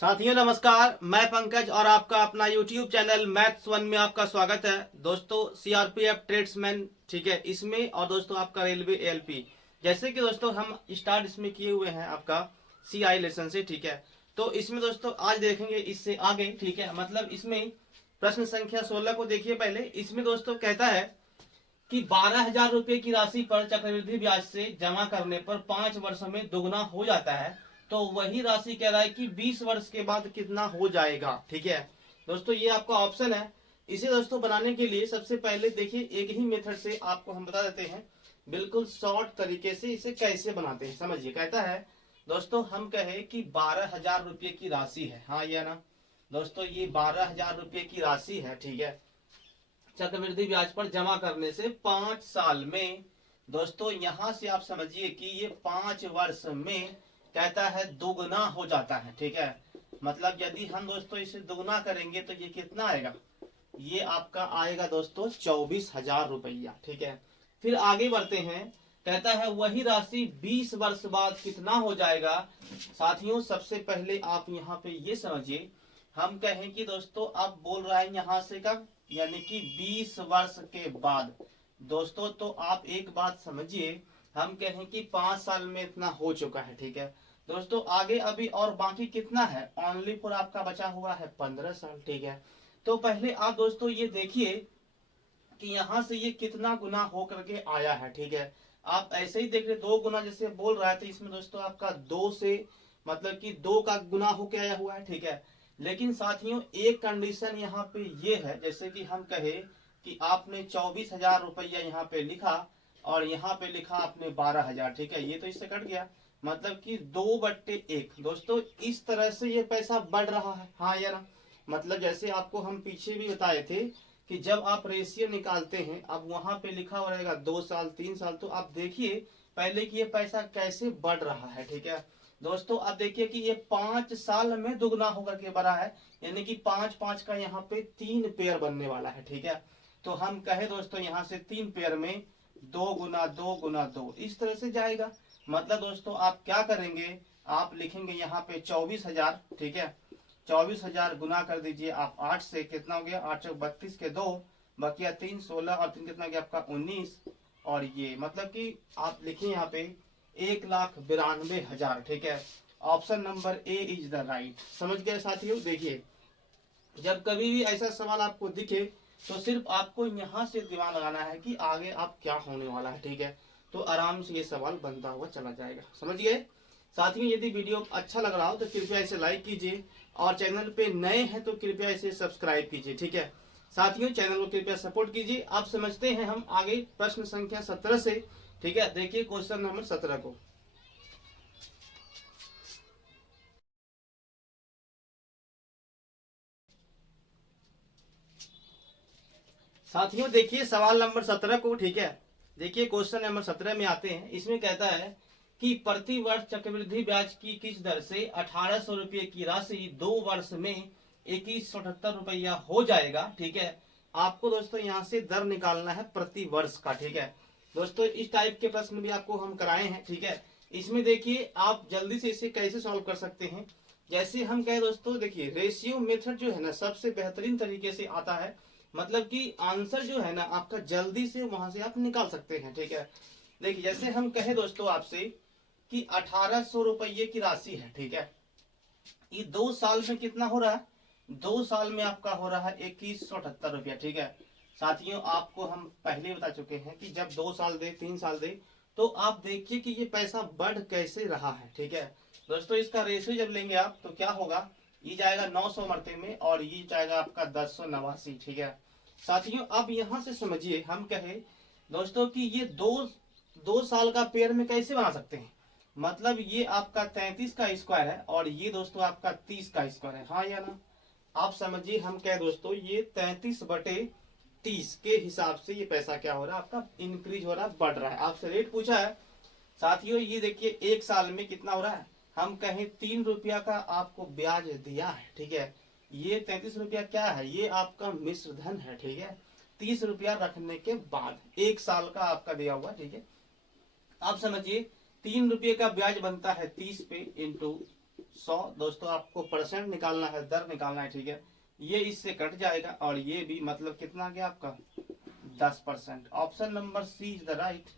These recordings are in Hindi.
साथियों नमस्कार, मैं पंकज और आपका अपना YouTube चैनल मैथ्स वन में आपका स्वागत है। दोस्तों सीआरपीएफ ट्रेड्समैन, ठीक है, इसमें और दोस्तों आपका रेलवे एएलपी, जैसे कि दोस्तों हम स्टार्ट इसमें किए हुए हैं आपका सीआई लेसन से, ठीक है। तो इसमें दोस्तों आज देखेंगे इससे आगे, ठीक है। मतलब इसमें प्रश्न संख्या 16 को देखिए पहले। इसमें दोस्तों कहता है कि 12,000 रुपए की राशि पर चक्रवृद्धि ब्याज से जमा करने पर 5 वर्ष में दोगुना हो जाता है, तो वही राशि कह रहा है कि 20 वर्ष के बाद कितना हो जाएगा, ठीक है। दोस्तों ये आपका ऑप्शन है। इसे दोस्तों बनाने के लिए सबसे पहले देखिए एक ही मेथड से आपको हम बता देते हैं, बिल्कुल शॉर्ट तरीके से इसे कैसे बनाते हैं। समझिए, कहता है दोस्तों हम कहे कि 12,000 रुपये की राशि है, हाँ या ना। दोस्तों ये 12,000 रुपये की राशि है, ठीक है, चक्रवृद्धि ब्याज पर जमा करने से 5 साल में। दोस्तों यहां से आप समझिए कि ये 5 वर्ष में कहता है दोगुना हो जाता है, ठीक है। मतलब यदि हम दोस्तों इसे दोगुना करेंगे तो ये कितना आएगा, ये आपका आएगा दोस्तों 24,000 रुपया, ठीक है। फिर आगे बढ़ते हैं, कहता है वही राशि 20 वर्ष बाद कितना हो जाएगा। साथियों सबसे पहले आप यहाँ पे ये समझिए, हम कहें कि दोस्तों अब बोल रहा है यहां से कब, यानी कि 20 वर्ष के बाद। दोस्तों तो आप एक बात समझिए, हम कहें कि 5 साल में इतना हो चुका है, ठीक है। दोस्तों आगे अभी और बाकी कितना है, ओनली फॉर आपका बचा हुआ है 15 साल, ठीक है। तो पहले आप दोस्तों ये देखिए कि यहां से ये कितना गुना हो करके आया है, ठीक है। आप ऐसे ही देख रहे 2 गुना जैसे बोल रहा है, तो इसमें दोस्तों आपका 2 से मतलब कि 2 का गुना होके आया हुआ है, ठीक है। लेकिन साथियों एक कंडीशन यहाँ पे ये है, जैसे कि हम कहे कि आपने 24,000 रुपया यहाँ पे लिखा और यहाँ पे लिखा आपने 12,000, ठीक है। ये तो इससे कट गया, मतलब कि 2/1। दोस्तों इस तरह से ये पैसा बढ़ रहा है, हाँ या ना। मतलब जैसे आपको हम पीछे भी बताए थे कि जब आप रेशियो निकालते हैं, अब वहां पे लिखा हुआ रहेगा 2 साल 3 साल, तो आप देखिए पहले कि ये पैसा कैसे बढ़ रहा है, ठीक है। दोस्तों अब देखिए कि ये 5 साल में दुगना होकर के बढ़ा है, यानी कि 5 5 का यहाँ पे 3 पेयर बनने वाला है, ठीक है। तो हम कहे दोस्तों यहाँ से 3 पेयर में 2 गुना 2 गुना 2 इस तरह से जाएगा। मतलब दोस्तों आप क्या करेंगे, आप लिखेंगे यहाँ पे 24,000, ठीक है। 24,000 गुना कर दीजिए आप 8 से, कितना हो गया 8 चौक 32 के 2 बकिया 3 16 और 3 कितना गया आपका 19। और ये मतलब कि आप लिखिए यहाँ पे 1,92,000, ठीक है। Option number A is the right. समझ गए साथियों। देखिए जब कभी भी ऐसा सवाल आपको दिखे तो सिर्फ आपको यहाँ से दिमाग लगाना है कि आगे आप क्या होने वाला है, ठीक है। तो आराम से ये सवाल बनता हुआ चला जाएगा, समझ गए साथियों। यदि वीडियो अच्छा लग रहा हो तो कृपया इसे लाइक कीजिए और चैनल पे नए हैं तो कृपया इसे सब्सक्राइब कीजिए, ठीक है। साथियों चैनल को कृपया सपोर्ट कीजिए। आप समझते हैं हम आगे प्रश्न संख्या 17 से, ठीक है। देखिए क्वेश्चन नंबर 17 को। साथियों देखिए सवाल नंबर 17 को, ठीक है। देखिए क्वेश्चन नंबर 17 में आते हैं। इसमें कहता है कि प्रति वर्ष चक्रवृद्धि ब्याज की किस दर से 1,800 रुपये की राशि 2 वर्ष में 2178 रुपया हो जाएगा, ठीक है। आपको दोस्तों यहाँ से दर निकालना है प्रति वर्ष का, ठीक है। दोस्तों इस टाइप के प्रश्न भी आपको हम कराए हैं, ठीक है। इसमें देखिए आप जल्दी से इसे कैसे सॉल्व कर सकते हैं। जैसे हम कहे दोस्तों, देखिए रेशियो मेथड जो है ना सबसे बेहतरीन तरीके से आता है। मतलब कि आंसर जो है ना आपका जल्दी से वहां से आप निकाल सकते हैं, ठीक है। देखिए जैसे हम कहे दोस्तों आपसे कि 1,800 रुपये की राशि है, ठीक है। ये 2 साल में कितना हो रहा है, 2 साल में आपका हो रहा है 2178 रुपया, ठीक है। साथियों आपको हम पहले बता चुके हैं कि जब 2 साल दे 3 साल दे तो आप देखिए कि ये पैसा बढ़ कैसे रहा है, ठीक है। दोस्तों इसका रेशियो जब लेंगे आप तो क्या होगा, ये जाएगा 900 मरते में और ये जाएगा आपका 1089, ठीक है। साथियों अब यहां से समझिए, हम कहे दोस्तों कि ये दो साल का पेयर में कैसे बना सकते हैं। मतलब ये आपका 33 का स्क्वायर है और ये दोस्तों आपका 30 का स्क्वायर है, हाँ या ना। आप समझिए हम कह दोस्तों ये 33/30 के हिसाब से ये पैसा क्या हो रहा है आपका इंक्रीज हो रहा है, बढ़ रहा है। आपसे रेट पूछा है साथियों, ये देखिए 1 साल में कितना हो रहा है, हम कहें 3 रुपया का आपको ब्याज दिया है, ठीक है। ये 33 रुपया क्या है, ये आपका मिश्र धन है, ठीक है। 30 रुपया रखने के बाद 1 साल का आपका दिया हुआ, ठीक है। आप समझिए 3 रुपये का ब्याज बनता है 30 पे इंटू 100 दोस्तों आपको परसेंट निकालना है, दर निकालना है, ठीक है। ये इससे कट जाएगा और ये भी, मतलब कितना आ गया आपका 10%। Option number C is the right.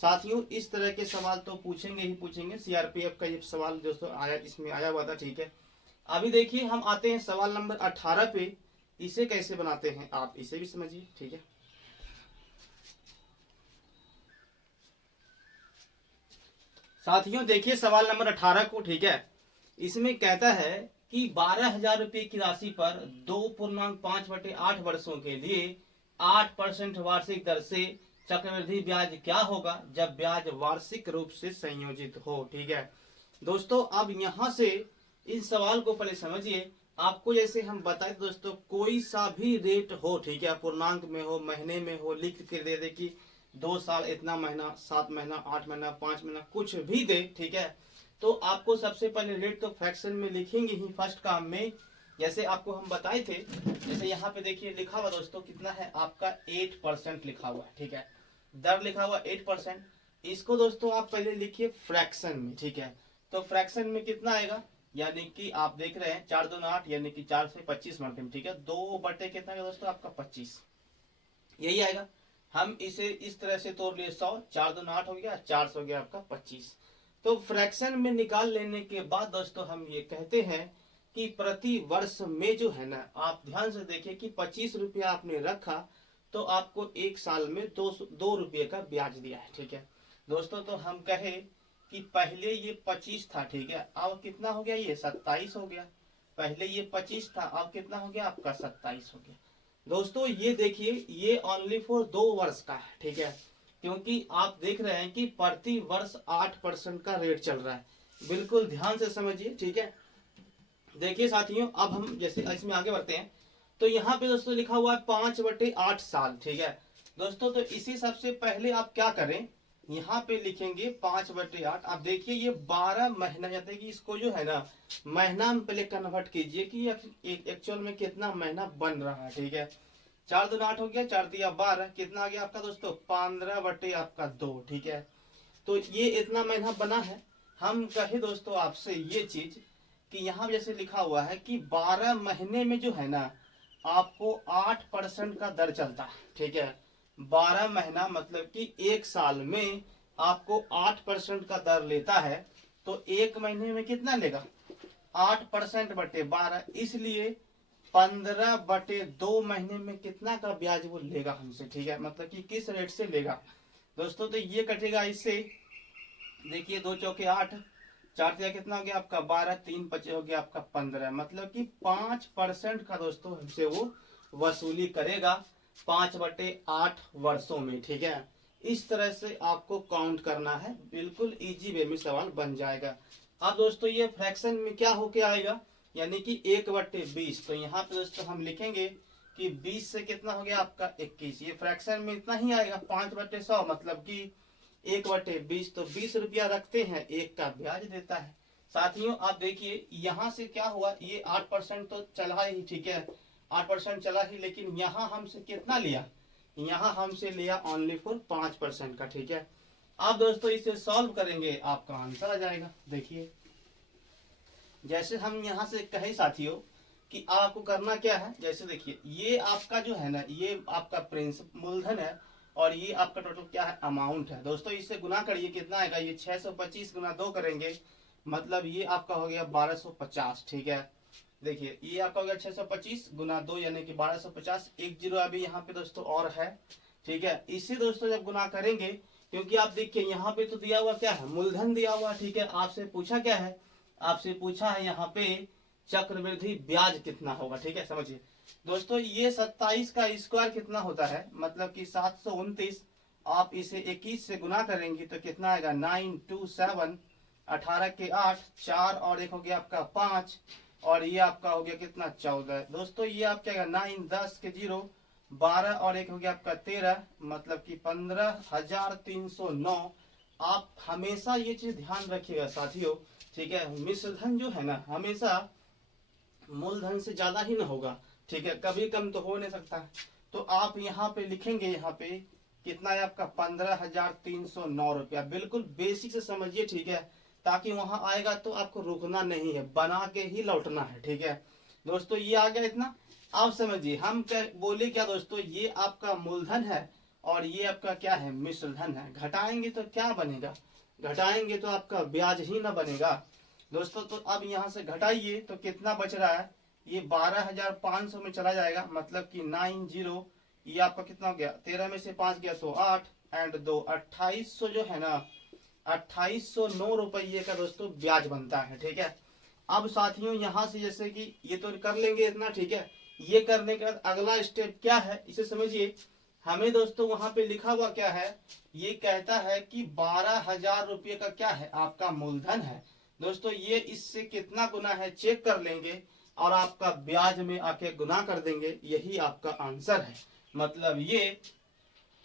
साथियों इस तरह के सवाल तो पूछेंगे ही पूछेंगे, सीआरपीएफ का ये सवाल दोस्तों आया, इसमें आया हुआ था, ठीक है। अभी देखिए हम आते हैं सवाल नंबर 18 पे। इसे कैसे बनाते हैं आप इसे भी समझिए, ठीक है। साथियों देखिए सवाल नंबर 18 को, ठीक है। इसमें कहता है कि 12,000 रुपए की राशि पर 2.5/8 वर्षों के लिए 8% वार्षिक दर से चक्रवृद्धि ब्याज क्या होगा जब ब्याज वार्षिक रूप से संयोजित हो, ठीक है। दोस्तों अब यहां से इस सवाल को पहले समझिए। आपको जैसे हम बताए दोस्तों, कोई सा भी रेट हो, ठीक है, पूर्णांक में हो, महीने में हो, लिख के दे दे कि 2 साल इतना महीना, 7 महीना, 8 महीना, 5 महीना, कुछ भी दे, ठीक है। तो आपको सबसे पहले रेट तो फ्रैक्शन में लिखेंगे ही फर्स्ट काम में। जैसे आपको हम बताए थे, जैसे यहाँ पे देखिए लिखा हुआ दोस्तों कितना है आपका 8% लिखा हुआ है, ठीक है। दर लिखा हुआ 8%। इसको दोस्तों आप पहले लिखिए फ्रैक्शन में, ठीक है। तो फ्रैक्शन में कितना आएगा, यानी कि आप देख रहे हैं 4 दूनी 8, यानी कि 4 से 25 मल्टीपल, ठीक है। 2 बटे कितना है दोस्तों आपका 25, यही आएगा। हम इसे इस तरह से तोड़ लिए 100, 4 दूनी 8 हो गया, 4 हो गया आपका 25। तो फ्रैक्शन में निकाल लेने के बाद दोस्तों हम ये कहते हैं कि प्रति वर्ष में जो है ना, आप ध्यान से देखिए कि 25 रुपया आपने रखा तो आपको 1 साल में 2 रुपये का ब्याज दिया है, ठीक है। दोस्तों तो हम कहे कि पहले ये 25 था, ठीक है, अब कितना हो गया, ये 27 हो गया। पहले ये 25 था, अब कितना हो गया आपका 27 हो गया। दोस्तों ये देखिए ये ओनली फॉर 2 वर्ष का है, ठीक है। क्योंकि आप देख रहे हैं कि प्रति वर्ष 8% का रेट चल रहा है, बिल्कुल ध्यान से समझिए, ठीक है। देखिए साथियों अब हम जैसे इसमें आगे बढ़ते हैं, तो यहाँ पे दोस्तों लिखा हुआ है 5/8 साल, ठीक है। दोस्तों तो इसी सबसे पहले आप क्या करें, यहाँ पे लिखेंगे 5/8। आप देखिए ये 12 महीना, जाते कि इसको जो है ना महीना में पहले कन्वर्ट कीजिए कि एक्चुअल में कितना महीना बन रहा है, ठीक है। 4 दूनी 8 हो गया, 4 दिया 12, कितना आ गया आपका दोस्तों 15/2, ठीक है। तो ये इतना महीना बना है। हम कहे दोस्तों आपसे ये चीज कि यहाँ जैसे लिखा हुआ है कि 12 महीने में जो है ना आपको 8% का दर चलता है, ठीक है। 12 महीना मतलब कि 1 साल में आपको 8% का दर लेता है, तो 1 महीने में कितना लेगा 8%/12, इसलिए 15/2 महीने में कितना का ब्याज वो लेगा हमसे, ठीक है। मतलब कि किस रेट से लेगा दोस्तों, तो ये कटेगा इससे। देखिए 2 चौके 8, 4 दिया कितना हो गया आपका 12, 3 25 हो गया आपका 15, मतलब कि 5% का दोस्तों हमसे वो वसूली करेगा 5/8 वर्षों में, ठीक है। इस तरह से आपको काउंट करना है, बिल्कुल इजी वे में सवाल बन जाएगा। अब दोस्तों ये फ्रैक्शन में क्या होके आएगा, यानी कि 1/20। तो यहाँ पे दोस्तों हम लिखेंगे कि 20 से कितना हो गया आपका 21, ये फ्रैक्शन में इतना ही आएगा 5/100, मतलब कि 1/20। तो 20 रुपया रखते हैं, 1 का ब्याज देता है। साथियों आप देखिए यहाँ से क्या हुआ, ये 8% तो चला ही, ठीक है, 8% चला ही, लेकिन यहाँ हमसे कितना लिया, यहाँ हमसे लिया ओनली फॉर 5% का, ठीक है। अब दोस्तों इसे सॉल्व करेंगे, आपका आंसर आ जाएगा। देखिए जैसे हम यहाँ से कहे साथियों कि आपको करना क्या है, जैसे देखिए ये आपका जो है ना, ये आपका प्रिंसिपल मूलधन है और ये आपका टोटल क्या है अमाउंट है। दोस्तों इससे गुना करिए, कितना आएगा, ये 625 गुना 2 करेंगे, मतलब ये आपका हो गया 1250, ठीक है। देखिए ये आपका हो गया 625 गुना 2 यानी कि 1250, एक जीरो अभी यहाँ पे दोस्तों और है, ठीक है। इसी दोस्तों जब गुना करेंगे, क्योंकि आप देखिए यहाँ पे तो दिया हुआ क्या है, मूलधन दिया हुआ, ठीक है। आपसे पूछा क्या है, आपसे पूछा है यहाँ पे चक्रवृद्धि ब्याज कितना होगा, ठीक है। समझिए दोस्तों ये 27 का स्क्वायर कितना होता है, मतलब कि 729। आप इसे 21 से गुना करेंगे तो कितना आएगा 927, 18 के 8, 4 और 1 हो गया आपका 5, और ये आपका हो गया कितना 14। दोस्तों ये आप क्या 9 10 के 0, 12 और 1 हो गया आपका 13, मतलब कि 15,309। आप हमेशा ये चीज ध्यान रखिएगा साथियों, ठीक है। मिश्र धन जो है ना हमेशा मूलधन से ज्यादा ही ना होगा, ठीक है, कभी कम तो हो नहीं सकता। तो आप यहाँ पे लिखेंगे, यहाँ पे कितना है आपका 15,309 रुपया, बिल्कुल बेसिक से समझिए, ठीक है। ताकि वहां आएगा तो आपको रुकना नहीं है, बना के ही लौटना है। ठीक है दोस्तों, ये आ गया इतना। आप समझिए हम क्या बोले, क्या दोस्तों, ये आपका मूलधन है और ये आपका क्या है, मिश्र धन है। घटाएंगे तो क्या बनेगा, घटाएंगे तो आपका ब्याज ही ना बनेगा दोस्तों। तो अब यहाँ से घटाइए तो कितना बच रहा है, ये 12,500 में चला जाएगा, मतलब कि 90, ये आपका कितना हो गया, 13 में से 5 गया तो 8 एंड 2 2800 जो है ना, 2809 रुपये का दोस्तों ब्याज बनता है। ठीक है, अब साथियों यहाँ से जैसे कि ये तो कर लेंगे इतना। ठीक है, ये करने के बाद अगला स्टेप क्या है इसे समझिए। हमें दोस्तों वहां पे लिखा हुआ क्या है, ये कहता है कि 12,000 रुपये का क्या है, आपका मूलधन है दोस्तों। ये इससे कितना गुना है चेक कर लेंगे और आपका ब्याज में आके गुना कर देंगे, यही आपका आंसर है। मतलब ये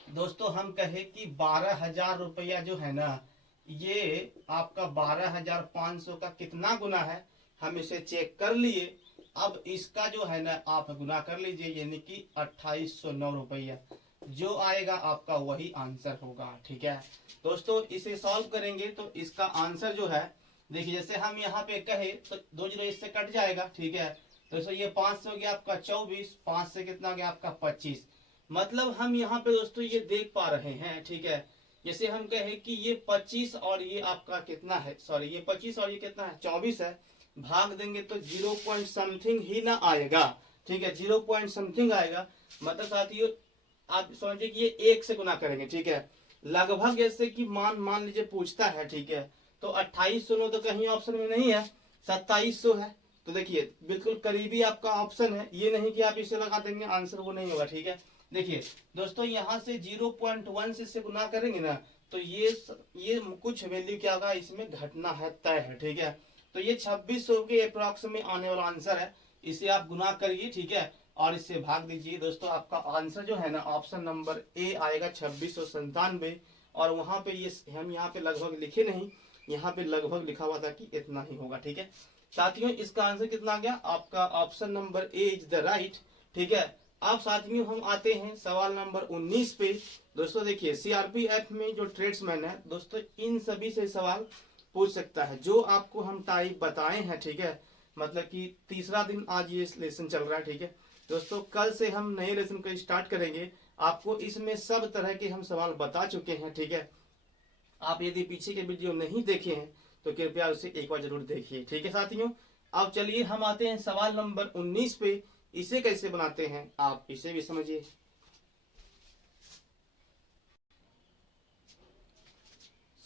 दोस्तों हम कहे कि 12,000 रुपया जो है ना, ये आपका 12,500 का कितना गुना है, हम इसे चेक कर लिए। अब इसका जो है ना आप गुना कर लीजिए, यानी कि 2809 रुपया जो आएगा आपका वही आंसर होगा। ठीक है दोस्तों, इसे सॉल्व करेंगे तो इसका आंसर जो है, देखिए जैसे हम यहाँ पे कहे तो 2 जीरो इससे कट जाएगा। ठीक है दोस्तों, ये 5 से हो गया आपका 24, 5 से कितना हो गया आपका 25। मतलब हम यहाँ पे दोस्तों ये देख पा रहे हैं। ठीक है, जैसे हम कहे कि ये 25 और ये आपका कितना है, सॉरी ये 25 और ये कितना है 24 है, भाग देंगे तो 0 पॉइंट समथिंग ही ना आएगा। ठीक है, 0 पॉइंट समथिंग आएगा। मतलब साथियों आप समझिए कि ये 1 से गुना करेंगे। ठीक है, लगभग जैसे कि मान लीजिए पूछता है। ठीक है, तो 2800 तो कहीं ऑप्शन में नहीं है, 2700 है। तो देखिए बिल्कुल करीबी आपका ऑप्शन है, ये नहीं कि आप इसे लगा देंगे आंसर वो नहीं होगा। ठीक है, देखिए दोस्तों यहाँ से 0.1 से इससे गुना करेंगे ना, तो ये कुछ वैल्यू क्या होगा, इसमें घटना है, तय है। ठीक है, तो ये 2600 के अप्रॉक्स में आने वाला आंसर है, इसे आप गुना करिए। ठीक है, और इससे भाग दीजिए दोस्तों, आपका आंसर जो है ना ऑप्शन नंबर ए आएगा 2697। और वहां पे ये हम यहाँ पे लगभग लिखे नहीं, यहाँ पे लगभग लिखा हुआ था कि इतना ही होगा। ठीक है साथियों, इसका आंसर कितना आ गया आपका, option number A is the right. ठीक है, अब साथियों हम आते हैं सवाल नंबर 19 पे। दोस्तों देखिए सीआरपीएफ में जो ट्रेड्समैन है दोस्तों, इन सभी से सवाल पूछ सकता है जो आपको हम टाइप बताए हैं। ठीक है, मतलब कि तीसरा दिन आज ये लेसन चल रहा है। ठीक है दोस्तों, कल से हम नए लेसन को स्टार्ट करेंगे। आपको इसमें सब तरह के हम सवाल बता चुके हैं। ठीक है, आप यदि पीछे के वीडियो नहीं देखे हैं तो कृपया उसे एक बार जरूर देखिए। ठीक है साथियों, अब चलिए हम आते हैं सवाल नंबर 19 पे। इसे कैसे बनाते हैं आप इसे भी समझिए।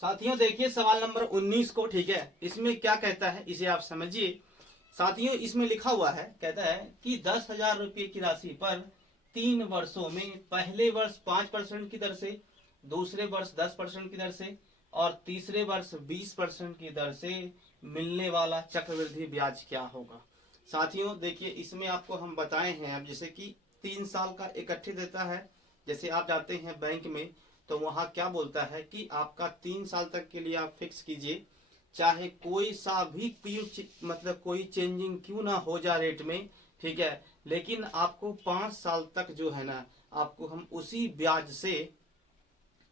साथियों देखिए सवाल नंबर 19 को। ठीक है, इसमें क्या कहता है इसे आप समझिए। साथियों इसमें लिखा हुआ है, कहता है कि 10,000 रुपये की राशि पर 3 वर्षों में पहले वर्ष 5% की दर से, दूसरे वर्ष 10% की दर से और तीसरे वर्ष 20% की दर से मिलने वाला चक्रवृद्धि ब्याज क्या होगा। साथियों देखिए इसमें आपको हम बताए हैं, अब जैसे कि 3 साल का इकट्ठे देता है। जैसे आप जाते हैं बैंक में तो वहां क्या बोलता है कि आपका 3 साल तक के लिए आप फिक्स कीजिए, चाहे कोई सा भी क्यों मतलब कोई चेंजिंग क्यों ना हो जाए रेट में। ठीक है, लेकिन आपको 5 साल तक जो है ना आपको हम उसी ब्याज से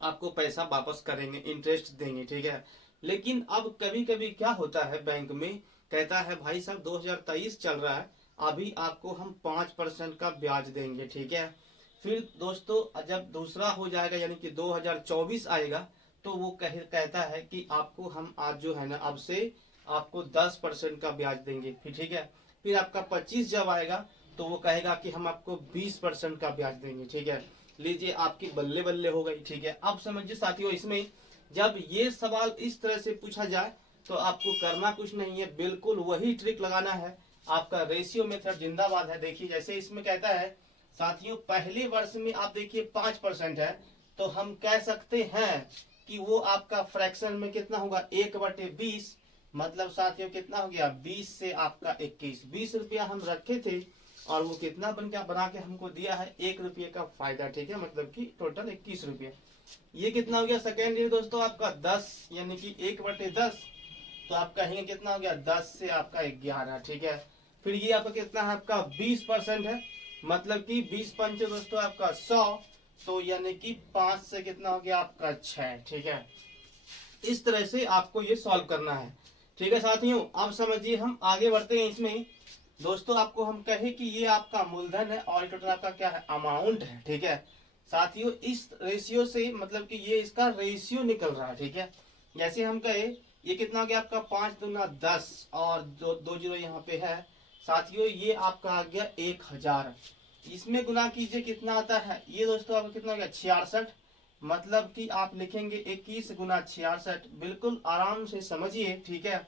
आपको पैसा वापस करेंगे, इंटरेस्ट देंगे। ठीक है, लेकिन अब कभी कभी क्या होता है बैंक में, कहता है भाई साहब 2023 चल रहा है, अभी आपको हम 5% का ब्याज देंगे। ठीक है, फिर दोस्तों जब दूसरा हो जाएगा यानी कि 2024 आएगा तो वो कहता है कि आपको हम आज जो है ना अब से आपको 10% का ब्याज देंगे। फिर ठीक है, फिर आपका 25 जब आएगा तो वो कहेगा कि हम आपको 20% का ब्याज देंगे। ठीक है, लीजिए आपकी बल्ले बल्ले हो गई। ठीक है, अब समझिए साथियों इसमें जब ये सवाल इस तरह से पूछा जाए तो आपको करना कुछ नहीं है, बिल्कुल वही ट्रिक लगाना है। आपका रेशियो मेथड जिंदाबाद है। देखिए जैसे इसमें कहता है साथियों पहले वर्ष में आप देखिए 5% है, तो हम कह सकते हैं कि वो आपका फ्रैक्शन में कितना होगा 1/20। मतलब साथियों कितना हो गया 20 से आपका 21, 20 रुपया हम रखे थे और वो कितना बना के हमको दिया है 1 रुपये का फायदा। ठीक है, मतलब कि टोटल 21 रुपये। ये कितना हो गया सेकेंड ईयर दोस्तों आपका 10 यानी कि 1/10, तो आप कहेंगे कितना हो गया 10 से आपका 11। ठीक है, फिर ये आपका कितना है आपका 20% है, मतलब कि 20 पंचे दोस्तों आपका 100, तो यानी कि 5 से कितना हो गया आपका 6। ठीक है, इस तरह से आपको ये सॉल्व करना है। ठीक है साथियों, अब समझिए हम आगे बढ़ते हैं इसमें। दोस्तों आपको हम कहे कि ये आपका मूलधन है और टोटल आपका क्या है, अमाउंट है। ठीक है साथियों, इस रेशियो से मतलब कि ये इसका रेशियो निकल रहा है। ठीक है, जैसे हम कहे ये कितना हो गया आपका 5 दूना 10 और दो जीरो यहाँ पे है साथियों, ये आपका आ गया 1000। इसमें गुना कीजिए कितना आता है, ये दोस्तों आपका कितना हो गया 66। मतलब कि आप लिखेंगे 21 गुना 66। बिल्कुल आराम से समझिए, ठीक है,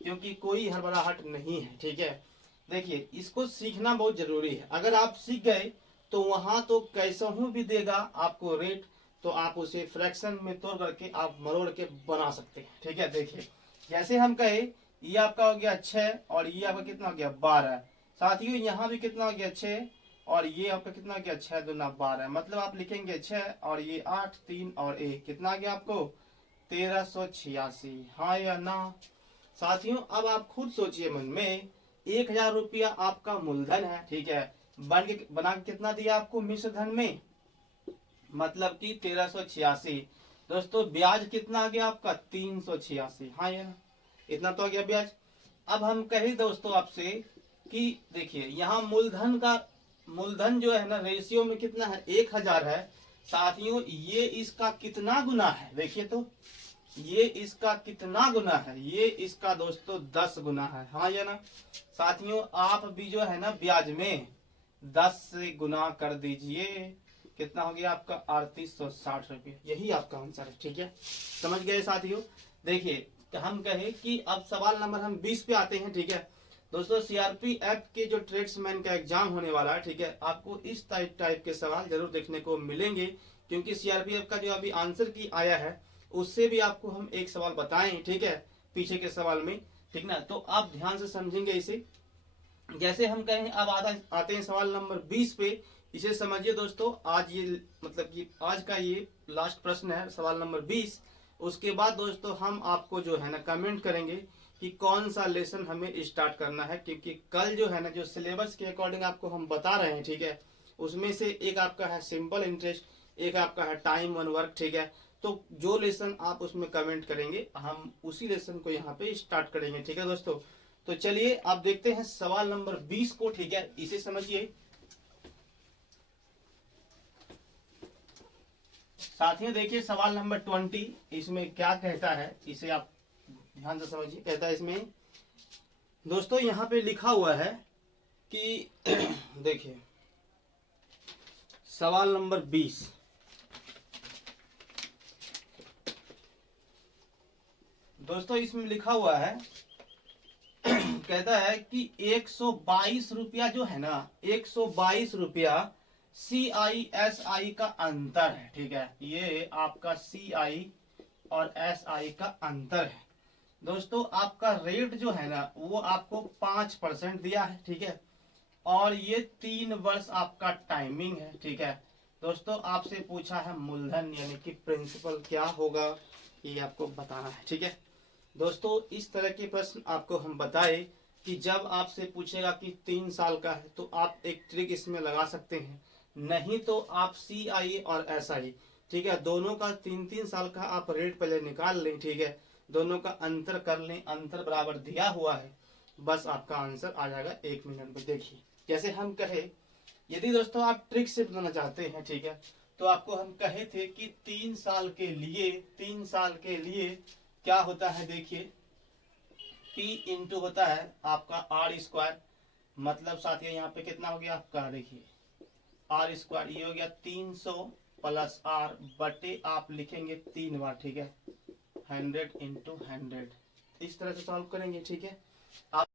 क्योंकि कोई हड़बड़ाहट नहीं है। ठीक है, देखिए इसको सीखना बहुत जरूरी है। अगर आप सीख गए तो वहां तो कैसा हूं भी देगा आपको रेट, तो आप उसे फ्रैक्शन में तोड़ करके आप मरोड़ के बना सकते हैं। ठीक है, देखिए जैसे हम कहे ये आपका हो गया 6 और ये आपका कितना हो गया 12। साथियों यहाँ भी कितना हो गया 6 और ये आपका कितना हो गया 6 दूना 12। मतलब आप लिखेंगे 6 और ये 8 3 और 1 कितना आ गया आपको 1386। हाँ या ना साथियों, अब आप खुद सोचिए मन में, 1000 रुपया आपका मूलधन है। ठीक है, बना के कितना दिया आपको मिश्र धन में, मतलब कि 1386। दोस्तों ब्याज कितना आ गया आपका 386। हाँ या इतना तो आ गया ब्याज। अब हम कहे दोस्तों आपसे कि देखिए यहाँ मूलधन जो है ना रेशियो में कितना है 1000 है। साथियों ये इसका कितना गुना है, देखिए तो ये इसका कितना गुना है, ये इसका दोस्तों 10 गुना है। हाँ या ना साथियों, आप भी जो है ना ब्याज में 10 से गुना कर दीजिए, कितना हो गया आपका 3860 रुपये। यही आपका आंसर है। ठीक है, समझ गए साथियों। देखिए हम कहे कि अब सवाल नंबर हम 20 पे आते हैं। ठीक है दोस्तों, सीआरपीएफ के जो ट्रेड्समैन का एग्जाम होने वाला है, ठीक है, आपको इस टाइप के सवाल जरूर देखने को मिलेंगे, क्योंकि सीआरपीएफ का जो अभी आंसर की आया है उससे भी आपको हम एक सवाल बताएं। ठीक है, पीछे के सवाल में, ठीक ना, तो आप ध्यान से समझेंगे इसे। जैसे हम कहें अब आते हैं सवाल नंबर 20 पे। इसे समझिए दोस्तों, आज ये मतलब कि आज का ये लास्ट प्रश्न है सवाल नंबर 20। उसके बाद दोस्तों हम आपको जो है ना कमेंट करेंगे कि कौन सा लेसन हमें स्टार्ट करना है, क्योंकि कल जो है ना जो सिलेबस के अकॉर्डिंग आपको हम बता रहे हैं, ठीक है, उसमें से एक आपका है सिंपल इंटरेस्ट, एक आपका है टाइम वन वर्क। ठीक है, तो जो लेसन आप उसमें कमेंट करेंगे हम उसी लेसन को यहाँ पे स्टार्ट करेंगे। ठीक है दोस्तों, तो चलिए आप देखते हैं सवाल नंबर 20 को। ठीक है, इसे समझिए साथियों। देखिए सवाल नंबर 20 इसमें क्या कहता है, इसे आप ध्यान से समझिए। कहता है इसमें दोस्तों यहाँ पे लिखा हुआ है कि देखिए सवाल नंबर 20 दोस्तों इसमें लिखा हुआ है कहता है कि 122 रुपया जो है ना 122 रुपया CISI का अंतर है। ठीक है, ये आपका CI और SI का अंतर है। दोस्तों आपका रेट जो है ना वो आपको 5% दिया है। ठीक है, और ये 3 वर्ष आपका टाइमिंग है। ठीक है दोस्तों, आपसे पूछा है मूलधन यानी कि प्रिंसिपल क्या होगा, ये आपको बताना है। ठीक है दोस्तों, इस तरह के प्रश्न आपको हम बताए कि जब आपसे पूछेगा कि 3 साल का है तो आप एक ट्रिक इसमें लगा सकते हैं, नहीं तो आप CI और SI, ठीक है, दोनों का 3-3 साल का आप रेट पहले निकाल लें। ठीक है, दोनों का अंतर कर लें, अंतर बराबर दिया हुआ है, बस आपका आंसर आ जाएगा 1 मिनट में। देखिए जैसे हम कहे यदि दोस्तों आप ट्रिक से बनाना चाहते हैं, ठीक है, तो आपको हम कहे थे कि 3 साल के लिए क्या होता है, देखिए P इंटू होता है आपका R स्क्वायर। मतलब साथियों यहाँ पे कितना हो गया आपका, देखिए R स्क्वायर, ये हो गया 300 प्लस R बटे आप लिखेंगे 3 बार। ठीक है, 100 इंटू 100, इस तरह से सॉल्व करेंगे। ठीक है, आप